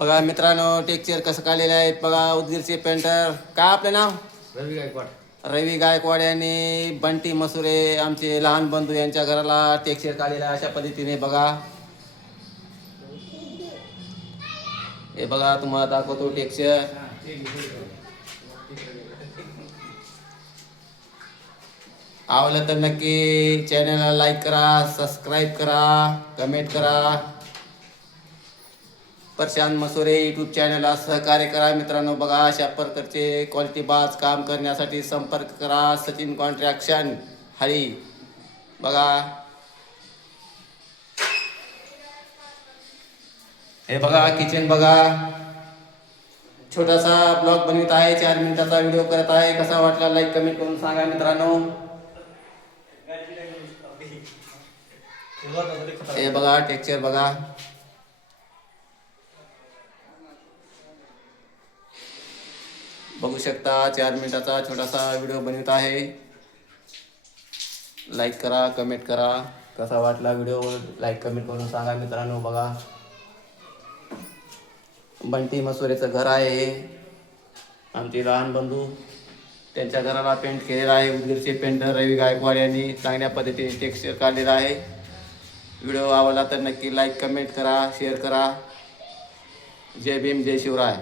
बघा मित्रांनो टेक्चर कसं काढलेले आहेत बघा उदगीरचे पेंटर. काय आपलं नाव? रवी गायकवाड. रवी गायकवाड यांनी बंटी मसुरे आमचे लहान बंधू यांच्या घराला टेक्चर काढलेला आहे अशा पद्धतीने. बघा. हे बघा तुम्हाला दाखवतो टेक्चर आवडलं तर नक्की चॅनलला लाईक करा सबस्क्राईब करा कमेंट करा. प्रशांत मसुरे यूट्यूब चॅनलला सहकार्य करा. मित्रांनो बघा अशा प्रकारचे क्वालिटी बाज काम करण्यासाठी संपर्क करा. सचिन कॉन्ट्रॅक्शन हळी बघा. हे बघा किचन बघा. छोटासा ब्लॉग बनवित आहे. चार मिनिटाचा व्हिडिओ करत आहे. कसा वाटला लाईक कमेंट करून सांगा मित्रांनो. हे बघा टेक्चर बघा. बघू शकता चार मिनिटाचा छोटासा व्हिडिओ बनवित आहे. लाईक करा कमेंट करा. कसा वाटला व्हिडिओ? लाईक कमेंट करून सांगा मित्रांनो बघा. बंटी मसुरेचं घर आहे हे. आमचे लहान बंधू त्यांच्या घराला पेंट केलेला आहे. उदगीरचे पेंटर रवी गायकवाड यांनी चांगल्या पद्धतीने टेक्स्चर काढलेला आहे. व्हिडिओ आवडला तर नक्की लाईक कमेंट करा शेअर करा. जय भीम जय शिवराय.